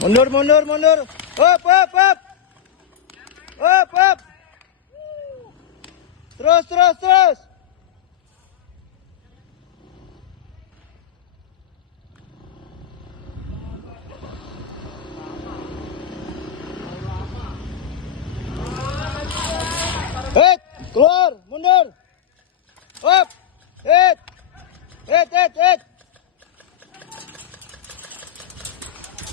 Mundur, mundur, mundur. Hop, hop, hop. Hop, hop. Terus, terus, terus. Hit, keluar, mundur. Hop, hit, hit, hit, hit.